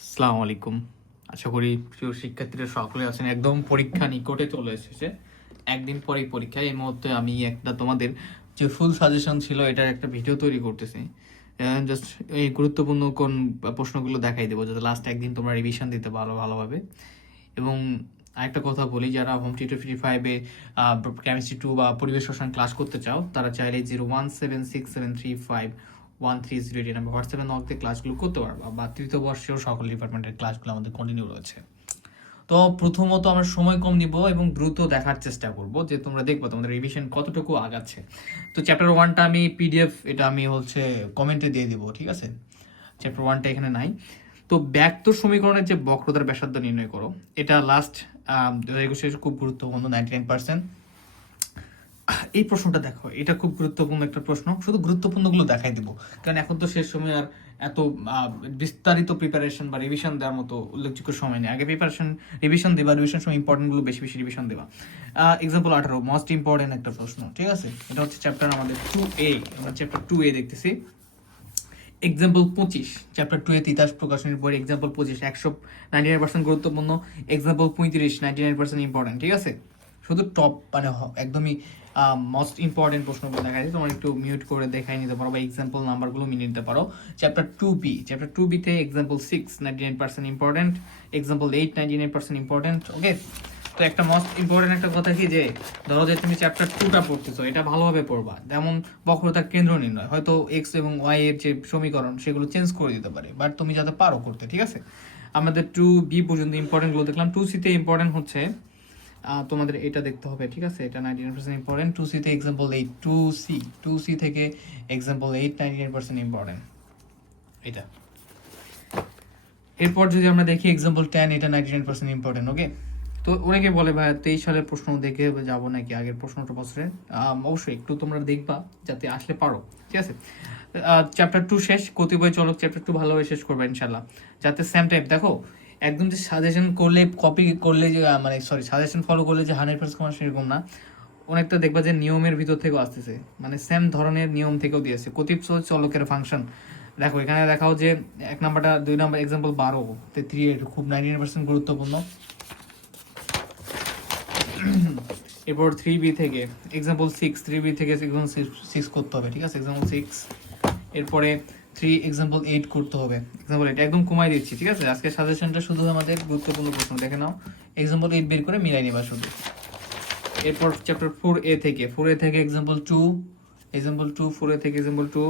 আসসালামু আলাইকুম। আশা করি প্রিয় শিক্ষার্থীরা সকলে আছেন। একদম পরীক্ষা নিকটে চলে এসেছে। একদিন পরেই পরীক্ষা। এই মুহূর্তে আমি একটা তোমাদের যে ফুল সাজেশন ছিল, এটার একটা ভিডিও তৈরি করতেছি। জাস্ট এই গুরুত্বপূর্ণ কোন প্রশ্নগুলো দেখাই দেবো, যাতে লাস্ট একদিন তোমরা রিভিশন দিতে পারো ভালোভাবে। এবং আরেকটা কথা বলি, যারা হোম টিউটর ফিফটি ফাইভে কেমিস্ট্রি টু বা পরিবেশ রসায়ন ক্লাস করতে চাও, তারা চাইলে zero one seven six seven three five one three zero eight number হোয়াটসঅ্যাপে নক ক্লাসগুলো করতে পারবা, বা তৃতীয় বর্ষেও সকল ডিপার্টমেন্টের ক্লাসগুলো আমাদের কন্টিনিউ রয়েছে। তো প্রথমত আমরা সময় কম নিব এবং দ্রুত দেখার চেষ্টা করব যে তোমরা দেখব তোমাদের রিভিশন কতটুকু আগাচ্ছে। তো চ্যাপ্টার ওয়ানটা আমি পিডিএফ এটা আমি হচ্ছে কমেন্টে দিয়ে দিব, ঠিক আছে? চ্যাপ্টার ওয়ানটা এখানে নাই। তো ব্যক্ত সমীকরণের যে বক্রতার ব্যাসার্ধ নির্ণয় করো, এটা লাস্ট দু একুশে খুব গুরুত্বপূর্ণ নাইনটি নাইন পার্সেন্ট এই প্রশ্নটা দেখো, এটা খুব গুরুত্বপূর্ণ একটা প্রশ্ন। শুধু গুরুত্বপূর্ণগুলো দেখাই দিব। কারণ এখন তো শেষ সময় আর এত বিস্তারিত প্রিপারেশন বা রিভিশন দেওয়ার মতো উল্লেখযোগ্য সময় নেই। আগে প্রিপারেশন রিভিশন দেবা রিভিশন সময় ইম্পর্টেন্টগুলো বেশি বেশি রিভিশন দেবা। এক্সাম্পল আঠারো মোস্ট ইম্পর্টেন্ট একটা প্রশ্ন, ঠিক আছে? এটা হচ্ছে চ্যাপ্টার আমাদের টু এ আমরা চ্যাপ্টার টু এ দেখতেছি। এক্সাম্পল পঁচিশ চ্যাপ্টার টু এ তিতাস প্রকাশনের বই এক্সাম্পল পঁচিশ, একশো নাইনটি নাইন পার্সেন্ট গুরুত্বপূর্ণ। এক্সাম্পল পঁয়ত্রিশ নাইনটি নাইন পার্সেন্ট ইম্পর্টেন্ট ঠিক আছে? শুধু টপ মানে একদমই মোস্ট ইম্পর্টেন্ট প্রশ্নগুলো দেখা যায় তোমরা একটু মিউট করে দেখাই নিতে পারো বা এক্সাম্পল নাম্বারগুলো মিলিয়ে নিতে পারো। Chapter two B chapter two বিতে example six ninety nine percent important example eight ninety nine percent important okay তো একটা মোস্ট ইম্পর্টেন্ট একটা কথা কি যে, ধরো যে তুমি চ্যাপ্টার টুটা পড়তেছো, এটা ভালোভাবে পড়বা। যেমন বক্রতার কেন্দ্র নির্ণয়, হয়তো এক্স এবং ওয়াই এর যে সমীকরণ, সেগুলো চেঞ্জ করে দিতে পারে। বাট তুমি যাতে পারো করতে, ঠিক আছে? আমাদের টু বি পর্যন্ত ইম্পর্টেন্টগুলো দেখলাম। টু সিতে ইম্পর্টেন্ট হচ্ছে তোমাদের এটা দেখতে হবে, ঠিক আছে? এটা ninety nine percent important two সিতে example eight two C two C থেকে example eight ninety nine percent important এটা। এরপর যদি আমরা দেখি এক্সাম্পল টেন এটা ninety nine percent important okay তো অনেকে বলে ভাই তেইশ সালের প্রশ্ন দেখে যাব নাকি? আগের প্রশ্নটা বছরে? অবশ্যই, একটু তোমরা দেখবা, যাতে আসলে পারো, ঠিক আছে? চ্যাপ্টার টু শেষ, কতিপয় চলক চ্যাপ্টার টু ভালোভাবে শেষ করবে ইনশাল্লাহ যাতে সেম টাইপ দেখো একদম যে সাজেশন করলে কপি করলে যে মানে সরি সাজেশন ফলো করলে যে হান্ড্রেড পার্সেন্ট সেরকম না। অনেকটা দেখবা যে নিয়মের ভিতর থেকেও আসতেছে। মানে সেম ধরনের নিয়ম থেকেও দিয়েছে। কতিপয় চলকের ফাংশন দেখো, এখানে দেখাও যে এক নাম্বারটা, দুই নাম্বার এক্সাম্পল বারো। তে থ্রি এইট খুব নাইনটি পার্সেন্ট গুরুত্বপূর্ণ। এরপর থ্রি বি থেকে এক্সাম্পল সিক্স থ্রি বি থেকে এক্সাম্পল সিক্স করতে হবে, ঠিক আছে? এক্সাম্পল সিক্স এরপরে থ্রি এক্সাম্পল এইট করতে হবে। এক্সাম্পল এইট একদম কমাই দিচ্ছি, ঠিক আছে? আজকে সাজেশনটা শুধু আমাদের গুরুত্বপূর্ণ প্রশ্ন, দেখে নাও। এক্সাম্পল এইট বের করে মিলাই নিবা শুধু। এরপর চ্যাপ্টার ফোর এ থেকে ফোর এ থেকে example two example two four A থেকে এক্সাম্পল টু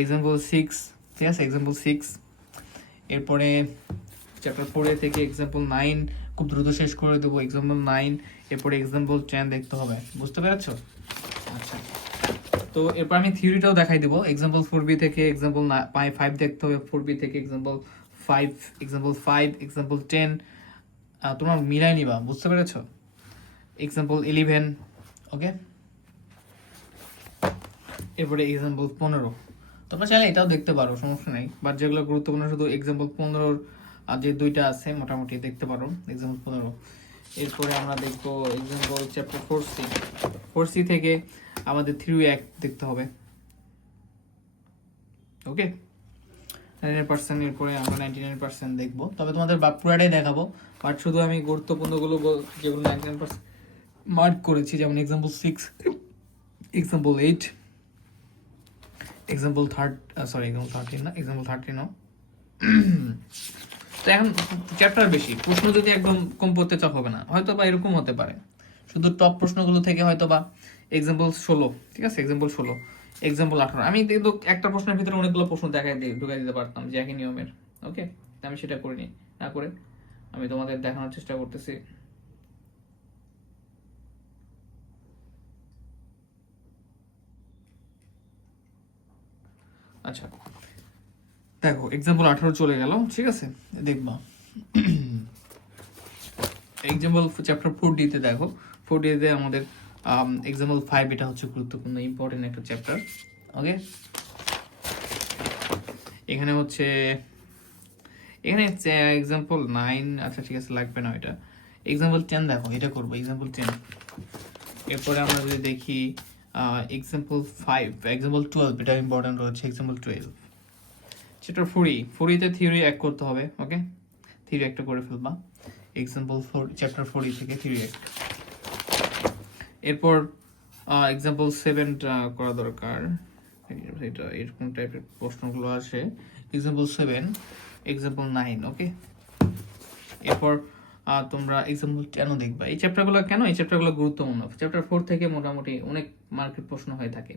এক্সাম্পল সিক্স ঠিক আছে? এক্সাম্পল সিক্স এরপরে চ্যাপ্টার ফোর এ থেকে এক্সাম্পল নাইন খুব দ্রুত শেষ করে দেবো এক্সাম্পল নাইন এরপরে এক্সাম্পল টেন দেখতে হবে। বুঝতে পেরেছ? আচ্ছা। তো এরপর আমি থিওরিটাও দেখাই দেবো। এক্সাম্পল ফোর বি থেকে এক্সাম্পল ফাইভ দেখতে হবে ফোর বি থেকে example five example five example ten তোমরা মিলাই নিবা, বুঝতে পেরেছ? এক্সাম্পল ইলেভেন ওকে এরপরে এক্সাম্পল পনেরো। তোমরা চাইলে এটাও দেখতে পারো, সমস্যা নেই। বাট যেগুলো গুরুত্বপূর্ণ, শুধু এক্সাম্পল পনেরোর যে দুইটা আছে, মোটামুটি দেখতে পারো এক্সাম্পল পনেরো। এরপরে আমরা দেখব example chapter four C four C থেকে আমাদের থ্রি এক দেখতে হবে। ওকে নাইন পার্সেন্ট এরপরে আমরা নাইনটি নাইন পার্সেন্ট দেখব। তবে তোমাদের বা পুরাটাই দেখাবো। বাট শুধু আমি গুরুত্বপূর্ণগুলো যেগুলো নাইনটি নাইন পার্সেন্ট মার্ক করেছি, যেমন example six example eight example third sorry example thirteen না এক্সাম্পল থার্টিনও তো এখন চ্যাপ্টার বেশি। প্রশ্ন যদি একদম কম পড়তে চাপ হবে না। হয়তো বা এরকম হতে পারে। শুধু টপ প্রশ্নগুলো থেকে হয়তো বা এক্সাম্পল ষোলো, ঠিক আছে? এক্সাম্পল ষোলো এক্সাম্পল আঠারো। আমি কিন্তু একটা প্রশ্নের ভিতরে অনেকগুলো প্রশ্ন দেখাই দিয়ে ঢুকাই দিতে পারতাম যে একই নিয়মের ওকে আমি সেটা করিনি, না করে। আমি তোমাদের দেখানোর চেষ্টা করতেছি। আচ্ছা। দেখো এক্সাম্পল আঠারো চলে গেল, ঠিক আছে? দেখবা। এক্সাম্পল চ্যাপ্টার ফোর ডিতে দেখো। ফোর ডিতে আমাদের এক্সাম্পল ফাইভ এটা হচ্ছে গুরুত্বপূর্ণ ইম্পর্টেন্ট একটা চ্যাপ্টার ওকে এখানে হচ্ছে, এখানে এক্সাম্পল নাইন আচ্ছা ঠিক আছে, লাগবে না এটা এক্সাম্পল টেন দেখো, এটা করব এক্সাম্পল টেন এরপরে আমরা যদি দেখি এক্সাম্পল ফাইভ এক্সাম্পল টুয়েলভ এটা ইম্পর্টেন্ট রয়েছে এক্সাম্পল টুয়েলভ চ্যাপ্টার ফোরি, ফোরিতে থিওরি এক করতে হবে ওকে থিওরি একটা করে ফেলবা। এক্সাম্পল ফোর চ্যাপ্টার ফোর থেকে থিওরি একটা এরপর এক্সাম্পল সেভেনটা করা দরকার। এটা এরকম টাইপের প্রশ্নগুলো আসে। Example seven example nine okay এরপর তোমরা এক্সাম্পল কেন দেখবা? এই চ্যাপ্টারগুলো কেন? এই চ্যাপ্টারগুলো গুরুত্বপূর্ণ। চ্যাপ্টার ফোর থেকে মোটামুটি অনেক মার্কেট প্রশ্ন হয়ে থাকে।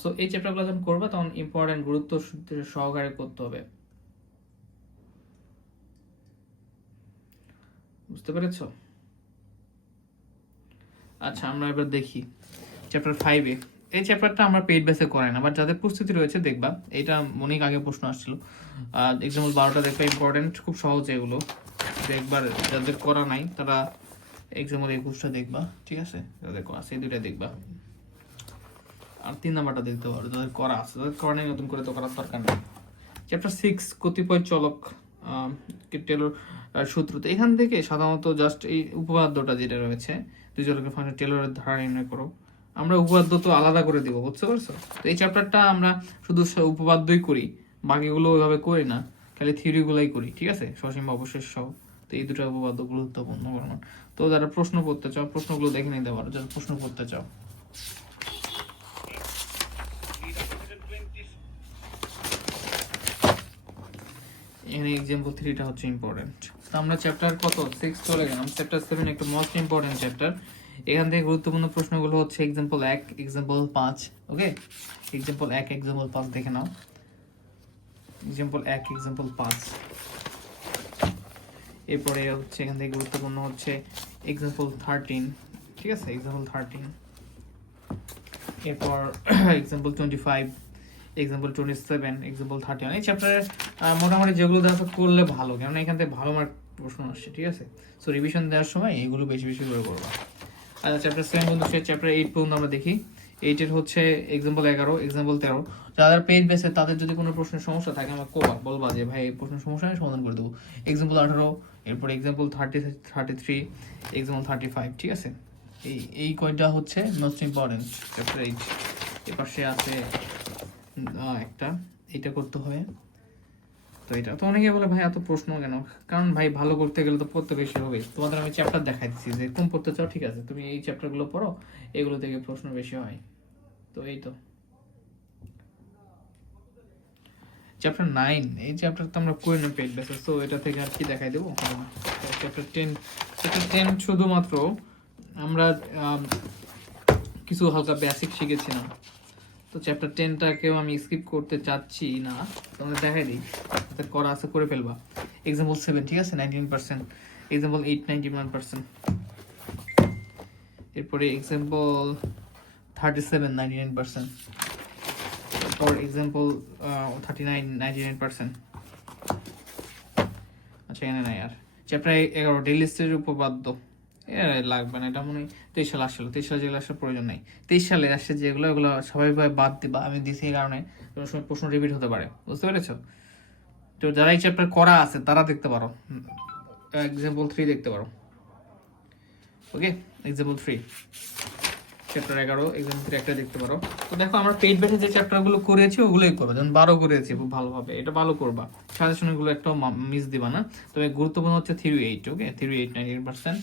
সো এই চ্যাপ্টারগুলো যখন করবা, তখন ইম্পর্টেন্ট গুরুত্ব সহকারে করতে হবে। বুঝতে পেরেছ? আচ্ছা আমরা এবার দেখি। চ্যাপ্টার ফাইভে এই চ্যাপ্টারটা আমরা পেইড বেসে করাই না বাট যাদের প্রস্তুতি রয়েছে, দেখবা। এটা অনেক আগে প্রশ্ন আসছিল। এক্সাম্পল বারোটা দেখবা ইম্পর্টেন্ট খুব সহজ এগুলো। দেখবার যাদের করা নাই, তারা এক্সাম্পল একুশটা দেখবা, ঠিক আছে? যাদের করা এই দুইটা দেখবা। আর তিন নাম্বারটা দেখতে পারো যাদের করা আছে। যাদের করা নেই, নতুন করে তো করার দরকার নেই। চ্যাপ্টার সিক্স কতিপয় চলক টেলর সূত্র তো এখান থেকে সাধারণত জাস্ট এই উপপাদ্যটা যেটা রয়েছে, দুই চলকের ফাংশন টেলরের ধারা নির্ণয় করো। আমরা উপপাদ্য তো আলাদা করে দিব, বুঝতে পারছ? তো এই চ্যাপ্টারটা আমরা শুধু উপপাদ্যই করি, বাকিগুলো ওইভাবে করি না, খালি থিওরিগুলোই করি, ঠিক আছে? সসীম অবশেষ সহ তো এই দুটো উপপাদ্য গুরুত্বপূর্ণ তো যারা প্রশ্ন করতে চাও, প্রশ্নগুলো দেখে নিতে পারো, যারা প্রশ্ন করতে চাও। এখানে এক্সাম্পল থ্রিটা হচ্ছে ইম্পর্টেন্ট তো আমরা চ্যাপ্টার কত? সিক্স চলে গেলাম। চ্যাপ্টার সেভেন একটা মোস্ট ইম্পর্টেন্ট চ্যাপ্টার এখান থেকে গুরুত্বপূর্ণ প্রশ্নগুলো হচ্ছে এক্সাম্পল এক এক্সাম্পল পাঁচ ওকে এক্সাম্পল এক এক্সাম্পল পাঁচ, দেখে নাও। এক্সাম্পল এক এক্সাম্পল পাঁচ। এরপরে হচ্ছে এখান থেকে গুরুত্বপূর্ণ হচ্ছে এক্সাম্পল থার্টিন ঠিক আছে? এক্সাম্পল থার্টিন এরপর example twenty five example twenty seven example thirty one এই চ্যাপ্টারে মোটামুটি যেগুলো দেখা করলে ভালো, কেননা এখান থেকে ভালো মার্ক প্রশ্ন আসছে, ঠিক আছে? সো রিভিশন দেওয়ার সময় এগুলো বেশি বেশি করে করবা। আচ্ছা চ্যাপ্টার সেভেন পর্যন্ত সে চ্যাপ্টার এইট পর্যন্ত আমরা দেখি। এইটের হচ্ছে এক্সাম্পল এগারো এক্সাম্পল তেরো। যাদের পেজ বেসে তাদের যদি কোনো প্রশ্নের সমস্যা থাকে আমার কোবা, বলবা যে, ভাই, এই প্রশ্নের সমস্যা আমি সমাধান করে দেবো। এক্সাম্পল আঠারো, এরপর example thirty thirty three example thirty five ঠিক আছে? এই এই কয়টা হচ্ছে মোস্ট ইম্পর্টেন্ট চ্যাপ্টার এইট সে আছে একটা। এটা করতে হবে তো এটা। তো অনেকে বলে ভাই এত প্রশ্ন কেন? কারণ ভাই ভালো করতে গেলে তো পড়তে বেশি হবে। তোমাদের আমি চ্যাপ্টার দেখাই দিচ্ছি যে কোন পড়তে চাও? ঠিক আছে তুমি এই চ্যাপ্টারগুলো পড়ো এগুলো থেকে প্রশ্ন বেশি হয়। তো এই তো। চ্যাপ্টার নাইন এই চ্যাপ্টার তো আমরা করে নেই পেট বেসিস তো এটা থেকে আর কি দেখাই দেবো? চ্যাপ্টার টেন চ্যাপ্টার টেন শুধুমাত্র আমরা আম, কিছু হালকা বেসিক শিখেছিলাম। তো চ্যাপ্টার টেনটাকেও আমি স্কিপ করতে চাচ্ছি না। তোমাদের দেখাই দিই। যাতে করা আছে, করে ফেলবা। এক্সাম্পল সেভেন ঠিক আছে? Nineteen percent example eight ninety one percent এরপরে example thirty seven ninety nine percent তারপর example thirty nine ninety nine percent আচ্ছা এখানে নাই আর। চ্যাপ্টার এগারো ডেলি স্টেজের উপপাদ্য। লাগবে না, এটা মনে হয় তেইশ সালে আসলো তেইশ সালে যেগুলো আসার প্রয়োজন নেই। তেইশ সালে আসছে যেগুলো, ওগুলো স্বাভাবিকভাবে বাদ দিবা, আমি দিছি এই কারণে। সময় প্রশ্ন রিপিট হতে পারে, বুঝতে পেরেছ? তো যারা এই চ্যাপ্টার করা আছে, তারা দেখতে পারো। এক্সাম্পল থ্রি দেখতে পারো। ওকে এক্সাম্পল থ্রি চ্যাপ্টার এগারো এক্সাম্পল থ্রি একটা দেখতে পারো। তো দেখো, আমরা পেইড ব্যাচে যে চ্যাপ্টারগুলো করেছি, ওগুলোই করব। যেমন বারো করেছি, খুব ভালোভাবে এটা ভালো করবা। সাজেশনগুলো একটাও মিস দিবা না। তবে গুরুত্বপূর্ণ হচ্ছে three eight okay three eight nine eight percent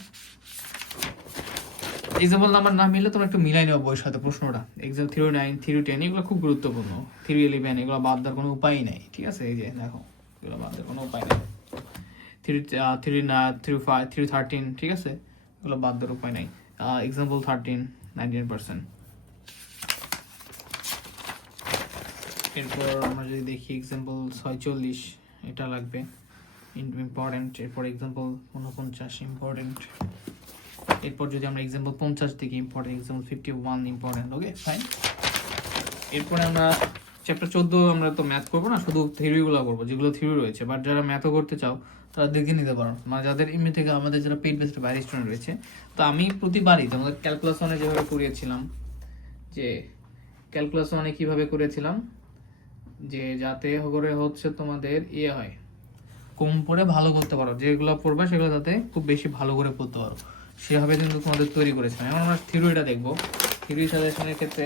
example number না মিললে তোমরা একটু মিলাই নেব বইয়ের সাথে প্রশ্নটা। Exam three nine three ten এগুলো খুব গুরুত্বপূর্ণ। থ্রি ইলেভেন এগুলো বাদ দেওয়ার কোনো উপায় নেই, ঠিক আছে? এই যে দেখো, এগুলো বাদ দেওয়ার কোনো উপায় নেই। থ্রি থ্রি না থ্রি ফাইভ থ্রি থার্টিন ঠিক আছে? এগুলো বাদ দেওয়ার উপায় নেই। Example thirteen nineteen percent. এরপর আমরা যদি দেখি এক্সাম্পল ছয়চল্লিশ, এটা লাগবে। ইম্পর্টেন্ট এরপর এক্সাম্পল উনপঞ্চাশ ইম্পর্টেন্ট এরপর যদি আমরা এক্সাম্পল পঞ্চাশ দেখি important example fifty one important okay fine এরপরে আমরা চ্যাপ্টার চোদ্দ আমরা তো ম্যাথ করব না, শুধু থিওরিগুলো করব, যেগুলো থিওরি রয়েছে। বাট যারা ম্যাথও করতে চাও, তারা দেখে নিতে পারো। মানে যাদের এমনি থেকে আমাদের যারা পেড বেসড বাইরে স্টুডেন্ট রয়েছে, তো আমি প্রতিবারই তোমাদের ক্যালকুলাস ওয়ানে যেভাবে করিয়েছিলাম, যে ক্যালকুলাস ওয়ানে কীভাবে করেছিলাম, যে যাতে করে হচ্ছে তোমাদের ইয়ে হয়, কম পড়ে ভালো করতে পারো। যেগুলো পড়বে সেগুলো যাতে খুব বেশি ভালো করে পড়তে পারো। সেভাবে কিন্তু তোমাদের তৈরি করেছিলাম। এখন আমরা থিওরিটা দেখব। থিওরি সাজেশনের ক্ষেত্রে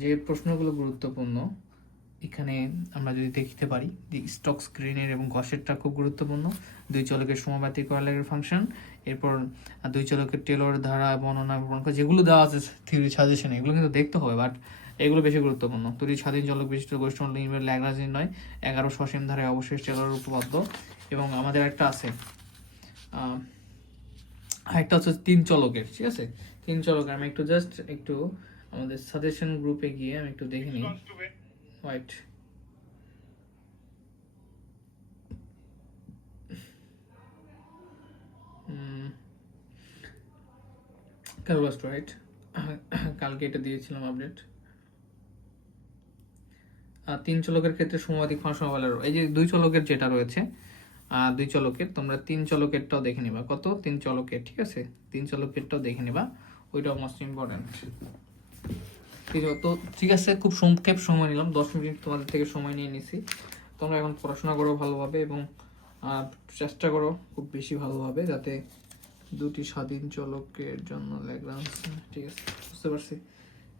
যে প্রশ্নগুলো গুরুত্বপূর্ণ, এখানে আমরা যদি দেখতে পারি স্টক স্ক্রিনের এবং গসেরটা খুব গুরুত্বপূর্ণ। দুই চলকের সমব্যাতি করালের ফাংশন এরপর দুই চলকের টেলর ধারা, বর্ণনা বর্ণনা যেগুলো দেওয়া আছে থিওরি সাজেশনে এগুলো কিন্তু দেখতে হবে বাট এগুলো বেশি গুরুত্বপূর্ণ। তৈরি স্বাধীন চলক বিশিষ্ট গোষ্ঠী লিঙ্গের নয়, এগারো সসীম ধারায় অবশেষ টেলরের উপপাদ্য। এবং আমাদের একটা আছে আরেকটা হচ্ছে তিন চলকের, ঠিক আছে? তিন চলকের আমি একটু জাস্ট একটু আমাদের সাজেশন গ্রুপে গিয়ে আমি একটু দেখে নিই। হোয়াইট কারবাস্ট রাইট কালকে এটা দিয়েছিলাম আপডেট আর তিন চলকের ক্ষেত্রে ফাংশন বলার এই যে দুই চলকের যেটা রয়েছে দুই চলকের তোমরা তিন চলকেরটাও দেখে নিবা। কত? তিন চলকের ঠিক আছে? তিন চলকেরটাও দেখে নিবা। ওইটাও মোস্ট ইম্পর্টেন্ট তো ঠিক আছে, খুব সংক্ষেপ সময় নিলাম, দশ মিনিট তোমাদের থেকে সময় নিয়ে নিছি। তোমরা এখন পড়াশোনা করো ভালোভাবে এবং চেষ্টা করো খুব বেশি ভালোভাবে যাতে দুটি স্বাধীন চলকের জন্য ল্যাগ্রান্স ঠিক আছে, বুঝতে পারছি?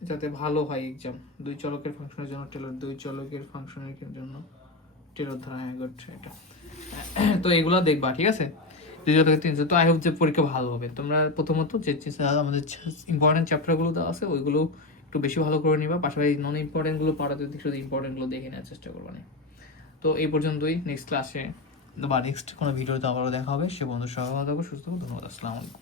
যাতে ভালো হয় এক্সাম দুই চলকের ফাংশনের জন্য টেলর দুই চলকের ফাংশনের জন্য টেলর ধরা গুড এটা। তো এগুলো দেখবা, ঠিক আছে? দুই চলকের তিনশো তো আই হোপ যে পরীক্ষা ভালো হবে। তোমরা প্রথমত যে যে আমাদের ইম্পর্টেন্ট চ্যাপ্টারগুলো দেওয়া আছে, ওইগুলো একটু বেশি ভালো করে নিবা। পাশাপাশি নন ইম্পর্টেন্টগুলো পড়াতে শুধু ইম্পর্টেন্টগুলো দেখে নেওয়ার চেষ্টা করবা না তো এই পর্যন্তই নেক্সট ক্লাসে বা নেক্সট কোনো ভিডিওতে আবারও দেখা হবে। সে বন্ধু সহ থাকো, সুস্থ। ধন্যবাদ, আসসালামু আলাইকুম।